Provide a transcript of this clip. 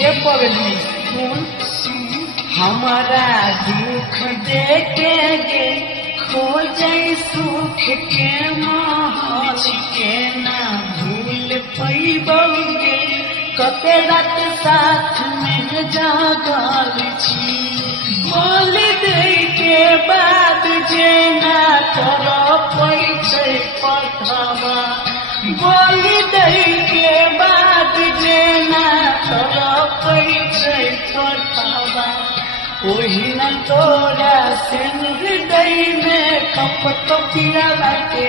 ये पगली सुन हमारा दुख देखे गे खोजे सुख के महल के ना भूल पैबोगे कते रात साथ में जागल छी बोली दे के बाद जे ना तोरा पैसे पठावा बोली दे के बाद जे ना तोरा पैसे पठावा ओही न तोरा सिंह हृदय में कपट पिया के